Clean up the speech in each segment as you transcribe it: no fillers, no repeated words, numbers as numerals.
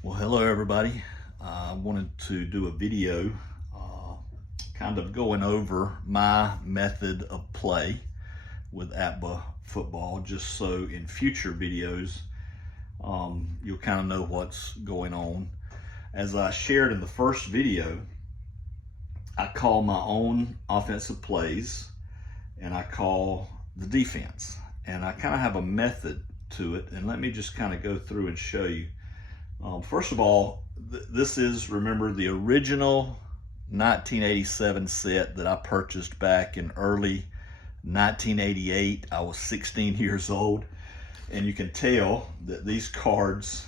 Well, hello everybody. I wanted to do a video kind of going over my method of play with APBA football, just so in future videos you'll kind of know what's going on. As I shared in the first video, I call my own offensive plays and I call the defense. And I kind of have a method to it, and let me just kind of go through and show you. First of all, this is, remember, the original 1987 set that I purchased back in early 1988. I was 16 years old, and you can tell that these cards,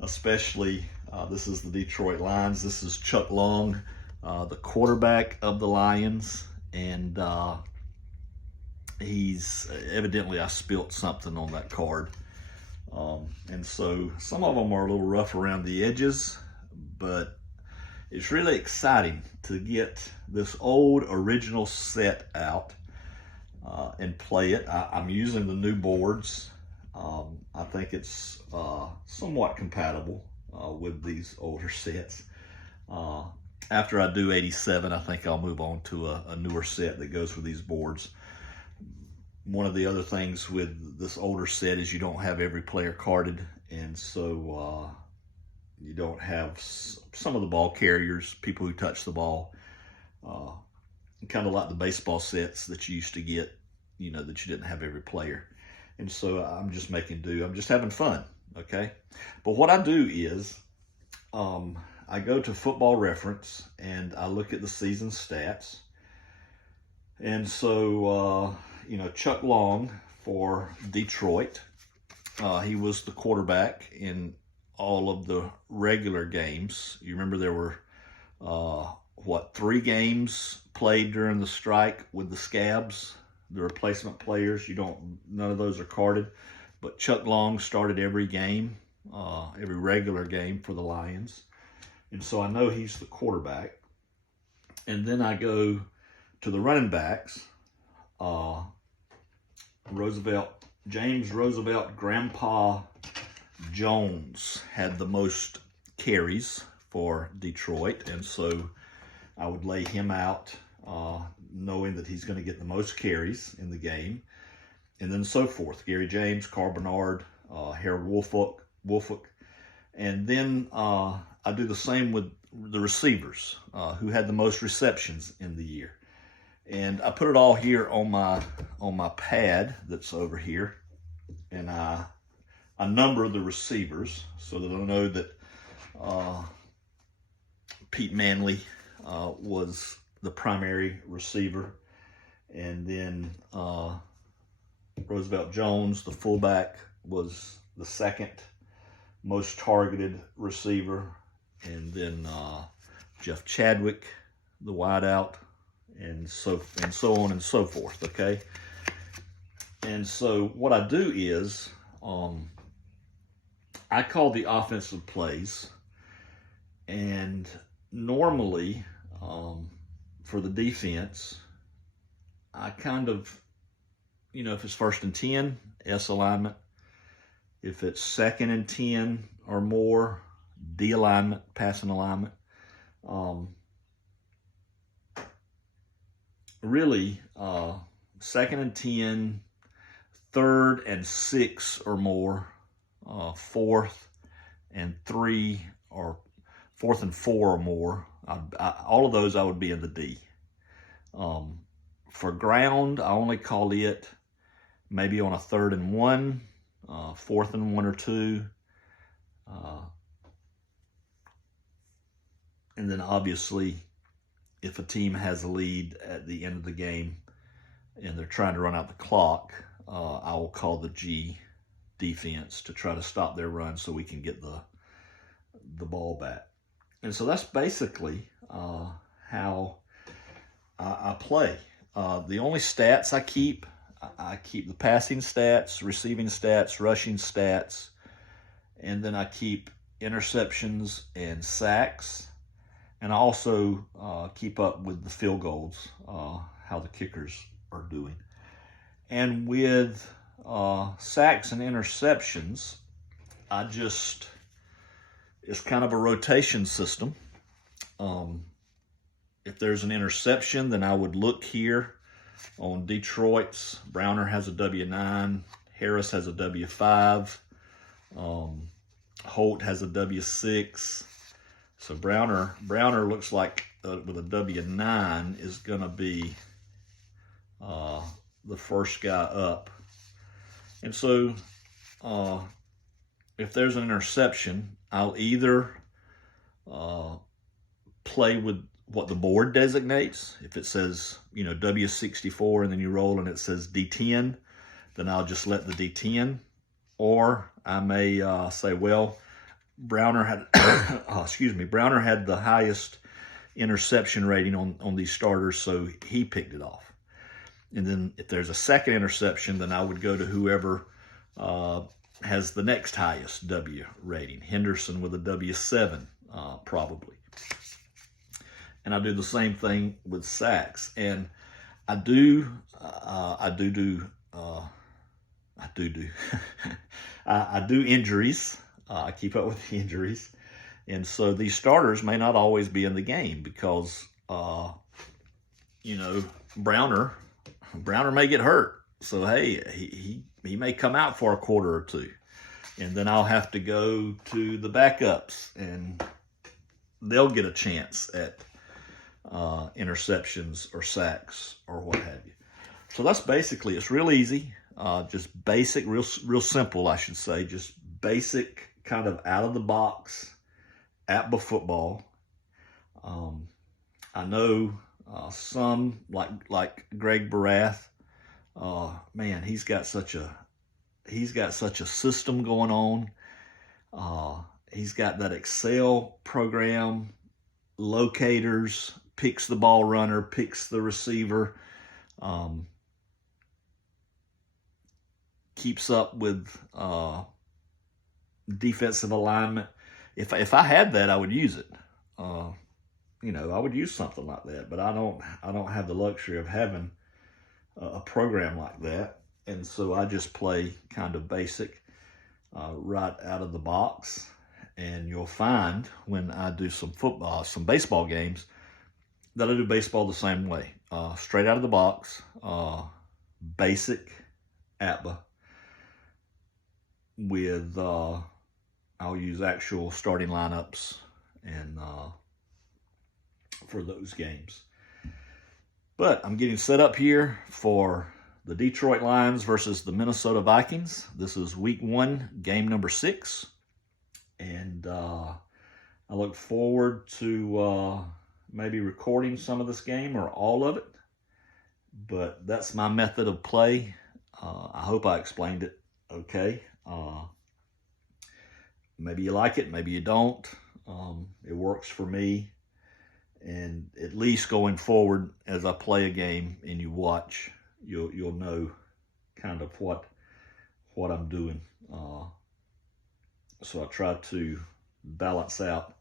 especially this is the Detroit Lions, this is Chuck Long, the quarterback of the Lions, and he's evidently, I spilt something on that card. And so some of them are a little rough around the edges, but it's really exciting to get this old original set out and play it. I'm using the new boards. I think it's somewhat compatible with these older sets. After I do 87, I think I'll move on to a newer set that goes with these boards. One of the other things with this older set is you don't have every player carded, and so you don't have some of the ball carriers, people who touch the ball, kind of like the baseball sets that you used to get, you know, that you didn't have every player. And so I'm just making do. I'm just having fun, okay? But what I do is I go to Football Reference and I look at the season stats. And so you know, Chuck Long for Detroit, he was the quarterback in all of the regular games. You remember there were, 3 games played during the strike with the scabs, the replacement players. None of those are carded, but Chuck Long started every game, every regular game for the Lions. And so I know he's the quarterback. And then I go to the running backs. James Roosevelt Grandpa Jones had the most carries for Detroit, and so I would lay him out knowing that he's going to get the most carries in the game, and then so forth. Gary James, Carl Bernard, Harold Woolfolk, and then I do the same with the receivers who had the most receptions in the year. And I put it all here on my pad that's over here, and I number the receivers so that I know that Pete Manley was the primary receiver, and then Roosevelt Jones, the fullback, was the second most targeted receiver, and then Jeff Chadwick, the wideout, and so on and so forth, okay? And so what I do is I call the offensive plays, and normally for the defense, I kind of, you know, if it's 1st and 10, S alignment. If it's 2nd and 10 or more, D alignment, passing alignment. Really, 2nd and 10, 3rd and 6 or more, 4th and 3, or 4th and 4 or more. All of those I would be in the D. For ground, I only call it maybe on a 3rd and 1, 4th and 1 or 2, and then obviously, if a team has a lead at the end of the game and they're trying to run out the clock, I will call the G defense to try to stop their run so we can get the ball back. And so that's basically how I play. The only stats I keep the passing stats, receiving stats, rushing stats, and then I keep interceptions and sacks. And I also keep up with the field goals, how the kickers are doing. And with sacks and interceptions, I just it's kind of a rotation system. If there's an interception, then I would look here on Detroit's. Browner has a W9, Harris has a W5, Holt has a W6. So Browner looks like with a W9 is going to be the first guy up. And so if there's an interception, I'll either play with what the board designates. If it says, you know, W64 and then you roll and it says D10, then I'll just let the D10. Or I may say, well, Browner had, Browner had the highest interception rating on these starters, so he picked it off. And then if there's a second interception, then I would go to whoever has the next highest W rating. Henderson with a W7, probably. And I do the same thing with sacks. And I do injuries. I keep up with the injuries. And so these starters may not always be in the game because, you know, Browner may get hurt. So, hey, he may come out for a quarter or two. And then I'll have to go to the backups and they'll get a chance at interceptions or sacks or what have you. So that's basically, it's real easy. Just basic, real simple, I should say. Just basic kind of out of the box APBA football. I know some like Greg Barath. Man, he's got such a system going on. He's got that Excel program, locators, picks the ball runner, picks the receiver, keeps up with defensive alignment. If I had that, I would use it. You know, I would use something like that, but I don't have the luxury of having a program like that. And so I just play kind of basic right out of the box. And you'll find when I do some baseball games, that I do baseball the same way. Straight out of the box, basic APBA with, I'll use actual starting lineups and for those games. But I'm getting set up here for the Detroit Lions versus the Minnesota Vikings. This is week 1, game number 6. And I look forward to maybe recording some of this game or all of it. But that's my method of play. I hope I explained it okay. Maybe you like it, maybe you don't. It works for me. And at least going forward, as I play a game and you watch, you'll know kind of what I'm doing. So I try to balance out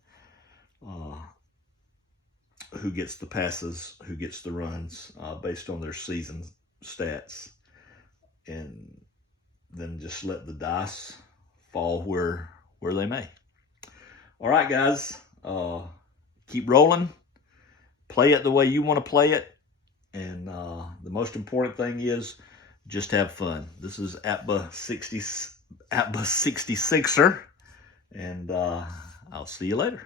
who gets the passes, who gets the runs, based on their season stats, and then just let the dice fall where they may. All right, guys, keep rolling. Play it the way you want to play it. And the most important thing is just have fun. This is APBA 66er. And I'll see you later.